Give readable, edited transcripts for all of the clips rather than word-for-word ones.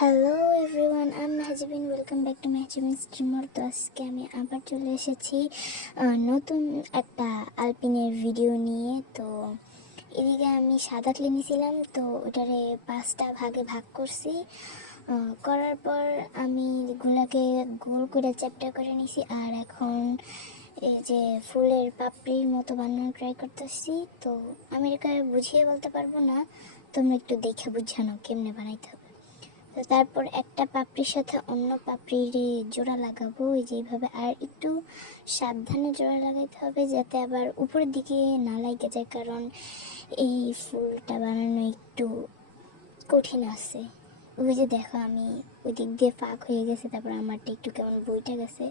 Hello everyone, আমি Mehjabin. Welcome back to Mehjabin streamer. তো আজকে আমি আবার চলে এসেছি নতুন একটা আলপিনের ভিডিও নিয়ে। তো এদিকে আমি সাদা ক্লে নিয়েছিলাম, তো ওটারে 5টা ভাগে ভাগ করছি। করার পর আমি এগুলাকে গোল করে চ্যাপ্টা করে নিছি। আর এখন এই যে ফুলের পাপড়ির মতো বানানোর ট্রাই করতেছি। তো আমি এটা বুঝিয়ে বলতে পারবো না, তোমরা একটু দেখে বুঝানো কেমনে বানাইতে হবে। তো তারপর একটা পাপড়ির সাথে অন্য পাপড়ির জোড়া লাগাবো ওই যেভাবে, আর একটু সাবধানে জোড়া লাগাইতে হবে যাতে আবার উপরের দিকে না লাগে যায়, কারণ এই ফুলটা বানানো একটু কঠিন আছে। ওই যে দেখো, আমি ওই দিক দিয়ে ফাঁক হয়ে গেছে, তারপর আমারটা একটু কেমন বইটা গেছে।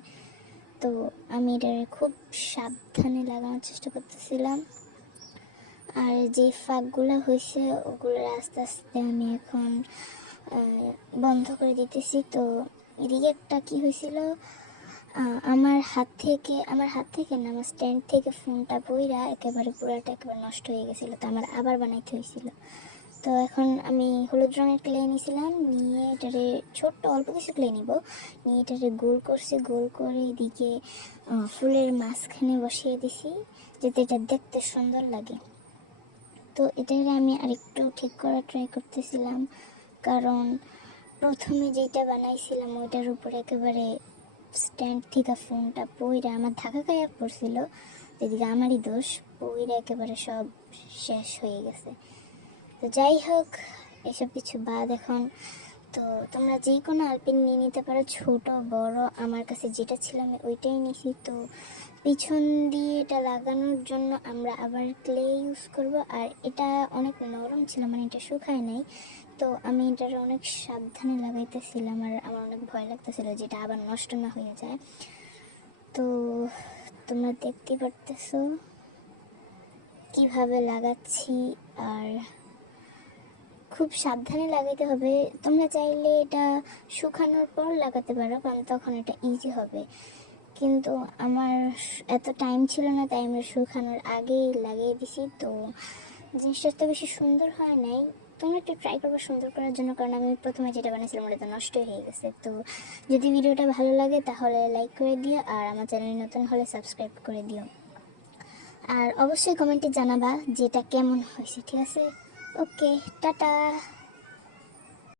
তো আমি এটা খুব সাবধানে লাগানোর চেষ্টা করতেছিলাম। আর যে ফাঁকগুলো হয়েছে ওগুলো আস্তে আস্তে আমি এখন বন্ধ করে দিতেছি। তো এদিকে একটা কী হয়েছিল, আমার হাত থেকে না, আমার স্ট্যান্ড থেকে ফোনটা বইরা একেবারে পুরাটা একেবারে নষ্ট হয়ে গেছিলো। তো আমার আবার বানাইতে হয়েছিল। তো এখন আমি হলুদ রঙের ক্লে নিয়েছিলাম, নিয়ে এটারে ছোট্ট অল্প কিছু ক্লে নিব, নিয়ে এটারে গোল করছি। গোল করে এদিকে ফুলের মাঝখানে বসিয়ে দিছি যাতে এটা দেখতে সুন্দর লাগে। তো এটাকে আমি আরেকটু ঠিক করার ট্রাই করতেছিলাম, কারণ প্রথমে যেটা বানাইছিলাম ওইটার উপরে একেবারে স্ট্যান্ড থেকে ফোনটা পইরা আমার ধাক্কা খাইয়া পড়ছিল। এদিকে আমারই দোষ, পইরা একেবারে সব শেষ হয়ে গেছে। তো যাই হোক, এসব কিছু বাদ এখন। তো তোমরা যে কোনো আলপিন নিয়ে নিতে পারো, ছোট বড়। আমার কাছে যেটা ছিল আমি ওইটাই নিছি। তো পিছন দিয়ে এটা লাগানোর জন্য আমরা আবার ক্লে ইউজ করব। আর এটা অনেক নরম ছিল, মানে এটা শুকায় নাই। তো আমি এটার অনেক সাবধানে লাগাইতেছিলাম, আর আমার অনেক ভয় লাগতেছিল যেটা আবার নষ্ট না হয়ে যায়। তো তোমরা দেখতে পারতেছো কিভাবে লাগাচ্ছি, আর খুব সাবধানে লাগাইতে হবে। তোমরা চাইলে এটা শুকানোর পর লাগাতে পারো, কারণ তখন এটা ইজি হবে। কিন্তু আমার এত টাইম ছিল না, তাই আমি শুকানোর আগেই লাগিয়ে দিছি। তো জিনিসটা তো বেশি সুন্দর হয় নাই। তোমরা একটু ট্রাই করবে সুন্দর করার জন্য, কারণ আমি প্রথমে যেটা বানিয়েছিলাম ওটা তো নষ্ট হয়ে গেছে। তো যদি ভিডিওটা ভালো লাগে তাহলে লাইক করে দিও, আর আমার চ্যানেলে নতুন হলে সাবস্ক্রাইব করে দিও। আর অবশ্যই কমেন্টে জানাবা যেটা কেমন হয়েছে, ঠিক আছে? ওকে, টাটা।